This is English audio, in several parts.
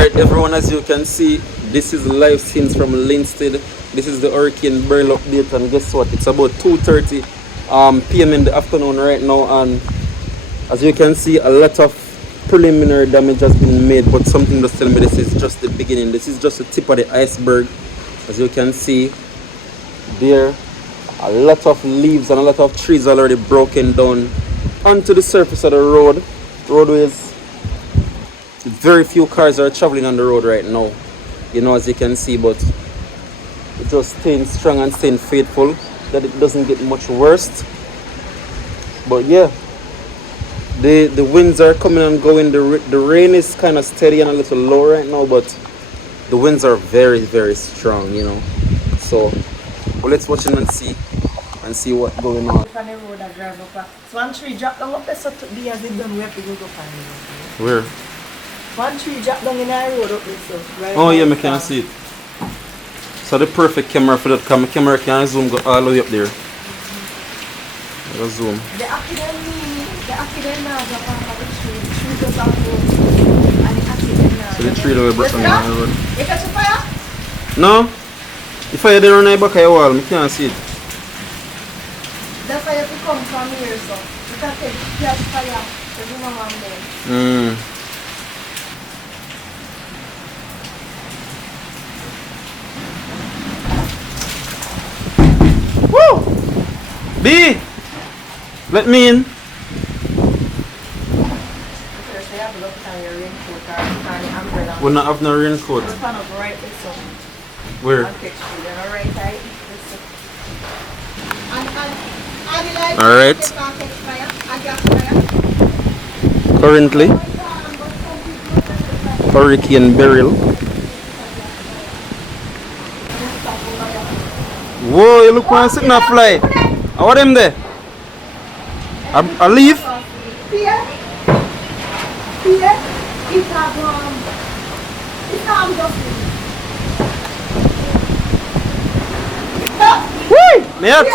Alright everyone, as you can see, this is live scenes from Linstead. This is the Hurricane Beryl update, and guess what? It's about 2:30 p.m. in the afternoon right now, and as you can see, a lot of preliminary damage has been made, but something just tell me this is just the beginning. This is just the tip of the iceberg. As you can see there, a lot of leaves and a lot of trees already broken down onto the surface of the roadways. Very few cars are traveling on the road right now, you know, as you can see, but it just staying strong and staying faithful that it doesn't get much worse. But yeah, the winds are coming and going. The rain is kind of steady and a little low right now, but the winds are very, very strong, you know. So well, let's watch it and see what's going on. So one tree drop down up there, so to be as it done, we have to go to find it. Where? One tree drop down in our road up there, so right. Oh yeah, I can see it. So the perfect camera for that, because my camera can zoom go all the way up there. Let's zoom. The accident now drop on the tree goes out road, and the accident now. So the tree that we brought on the road. You catch a fire? No. The fire there on the back of the wall, I can't see it. The fire to come from here, so you can take catch fire. There's no one there. Woo! B! Let me in. We're not have no raincoat. Where? Alright. Currently, Hurricane Beryl. Whoa, you look when I sit in a fly. How are them there? I leave? Woo! Me out.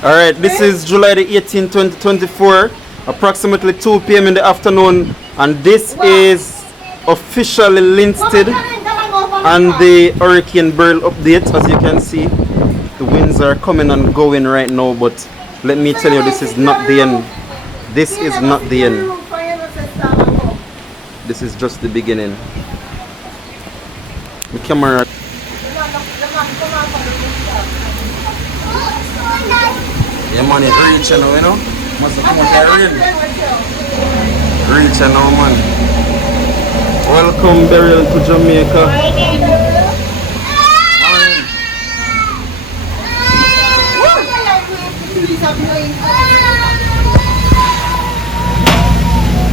Alright, this is July the 18th, 2024, approximately 2 p.m. in the afternoon, and this is officially Linstead and the Hurricane Beryl update. As you can see, the winds are coming and going right now, but let me tell you, this is not the end. This is not the end. This is just the beginning. The camera. Yeah man, it's reaching now, you know? Must have come out rain. Reaching now, man. Welcome Beryl to Jamaica.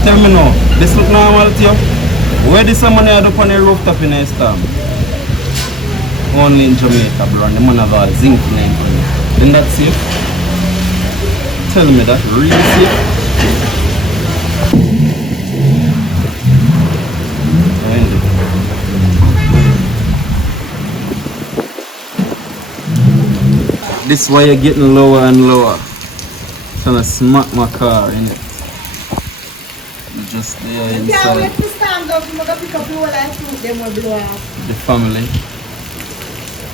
Tell me now, this look normal to you? Where this money had up on the rooftop in the storm? Only in Jamaica, bro, and the man have a zinc line on it. Then that's safe? Tell me that, really safe? This why you're getting lower and lower. Trying to smack my car in it. Just there inside. Yeah, wait to stand up. I'm gonna pick up the whole fruit, them will blow off. The family.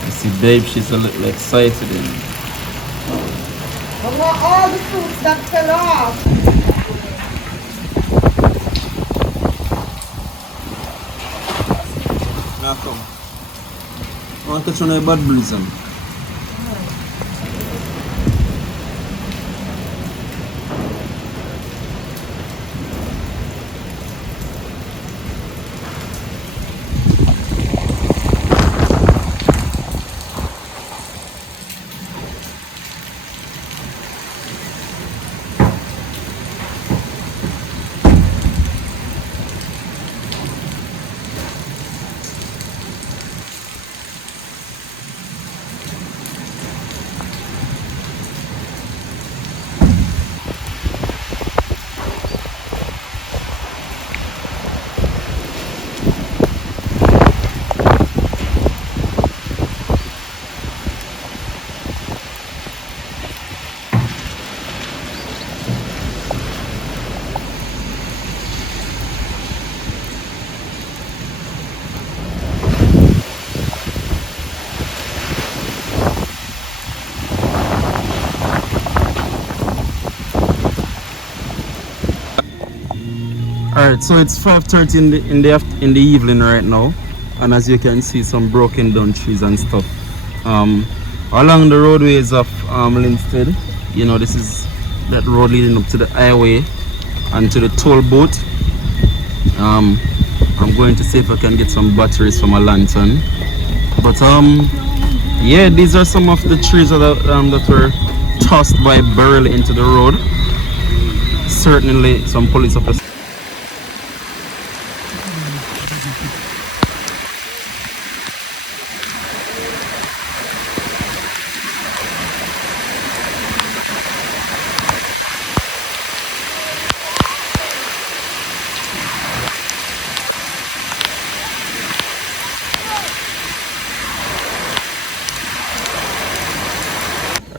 You see babe, she's a little excited in it. I want all the fruits that fell off. Now come. I want to touch on a bad breeze. Alright, so it's 5:30 in the evening right now, and as you can see, some broken down trees and stuff. Along the roadways of Linstead, you know, this is that road leading up to the highway and to the toll booth. I'm going to see if I can get some batteries from a lantern. But yeah, these are some of the trees that were tossed by Beryl into the road. Certainly, some police officers.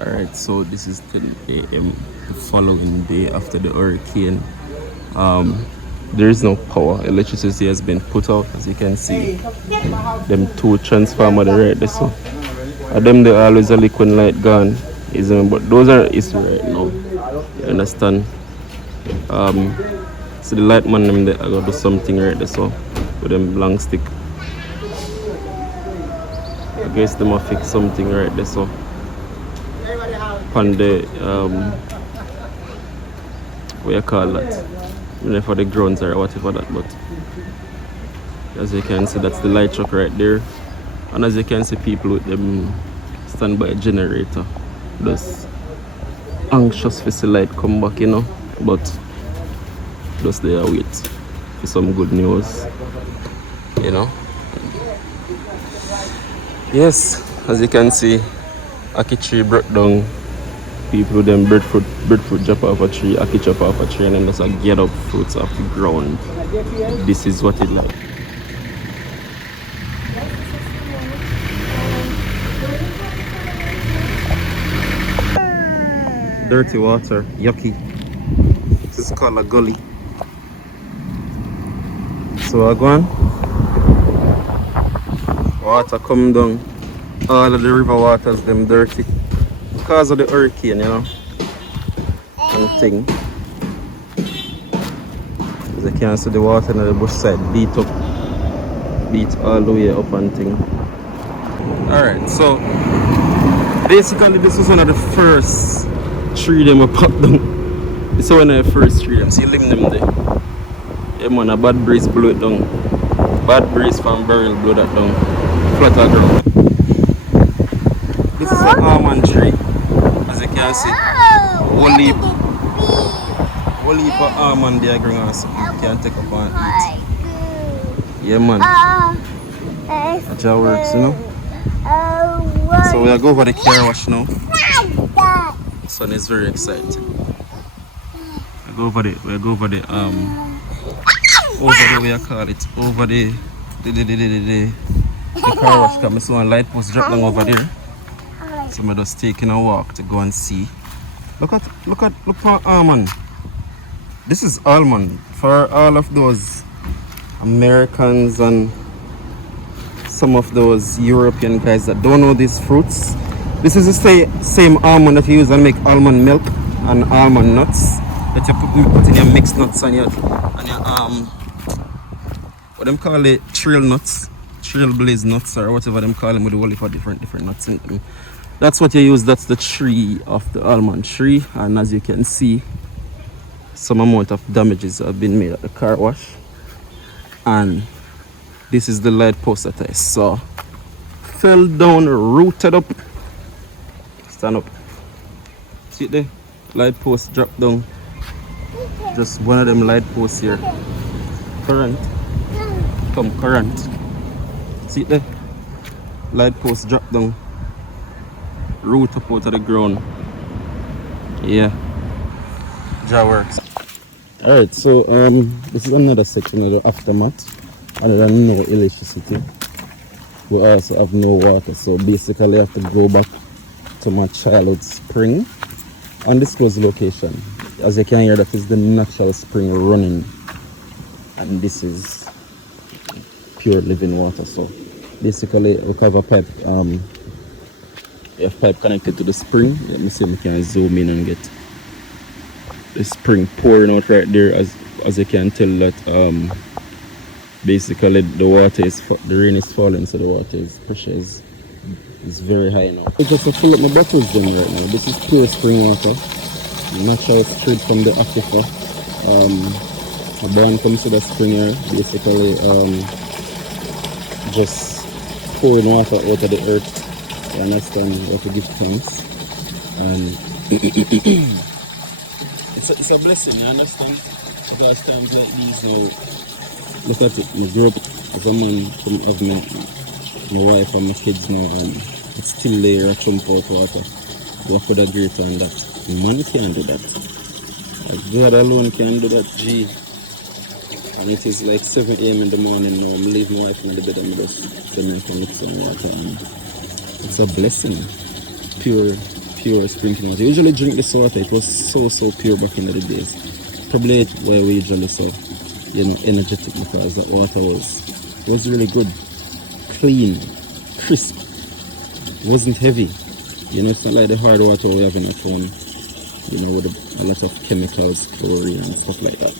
Alright, so this is 10 a.m. the following day after the hurricane. There is no power. Electricity has been put out, as you can see. Them two transformers right there, so them they always a liquid light gone. But those are issue right now. You understand? So the light man them they are gonna do something right there, so with them long stick. I guess they must fix something right there, so on the what you call that, for the grounds or whatever that. But as you can see, that's the light truck right there, and as you can see, people with them stand by a generator, just anxious for the light come back, you know, but just there wait for some good news, you know. Yes, as you can see, Aki tree broke down. People with them breadfruit drop off a tree, Aki chop off a tree, and then just get up fruits off the ground. This is what it like. Dirty water, yucky. This is called a gully. So I go on. Water come down. All of the river waters them dirty because of the hurricane, you know, and thing. As you can see, the water on the bush side beat all the way up and thing. Alright, so basically this was one of the first tree them were popped down. This is one of the first tree them. See limb them there. Yeah man, a bad breeze blew it down. Bad breeze from Beryl blew that down. Flatter ground. This is an almond tree. As you can see, whole heap of almond there growing, so you can take up and eat. Yeah man. That's how it works, you know. So we'll go over the car wash now. Son is very excited. We'll go over the way I call it, over the car wash. Come, I saw a light post drop down over there. So I'm just taking a walk to go and see. Look for almond. This is almond for all of those Americans and some of those European guys that don't know these fruits. This is the same almond that you use and make almond milk and almond nuts that you put in your mixed nuts and your what them call it, trail nuts, trailblaze nuts, or whatever them call them, with the whole heap of different nuts in them. That's what you use. That's the tree of the almond tree, and as you can see, some amount of damages have been made at the car wash. And this is the light post that I saw. Fell down, rooted up. Stand up. See it there? Light post dropped down. Just one of them light posts here. Current. Come, current. See it there? Light post dropped down. Root up out of the ground. Yeah. That works. Alright, so this is another section of the aftermath. Other than no electricity, we also have no water, so basically I have to go back to my childhood spring on this close location. As you can hear, that is the natural spring running, and this is pure living water. So basically we have a pipe, connected to the spring. Let me see if we can zoom in and get the spring pouring out right there as as you can tell that basically the water is the rain is falling, so the water is pressure is very high now. I just fill up my bottles then right now. This is pure spring water, natural straight from the aquifer. A born comes to the spring here, basically just pouring water out of the earth. You understand? You have to give thanks, and it's a blessing. You understand? Because times like these now, look at it. I grew up as a man, have my wife and my kids now, and it's still there a chunk out water. Go for the greater than that. Man can't do that. Like God alone can do that. Gee. And it is like 7 a.m. in the morning now. I'm leaving my wife in the bed and just cement and lips on water. And it's a blessing. Pure sprinkling water. I usually drink this water. It was so pure back in the days. Probably why we usually so energetic, because that water was really good, clean, crisp. It wasn't heavy. It's not like the hard water we have in at home, with a lot of chemicals, chlorine and stuff like that.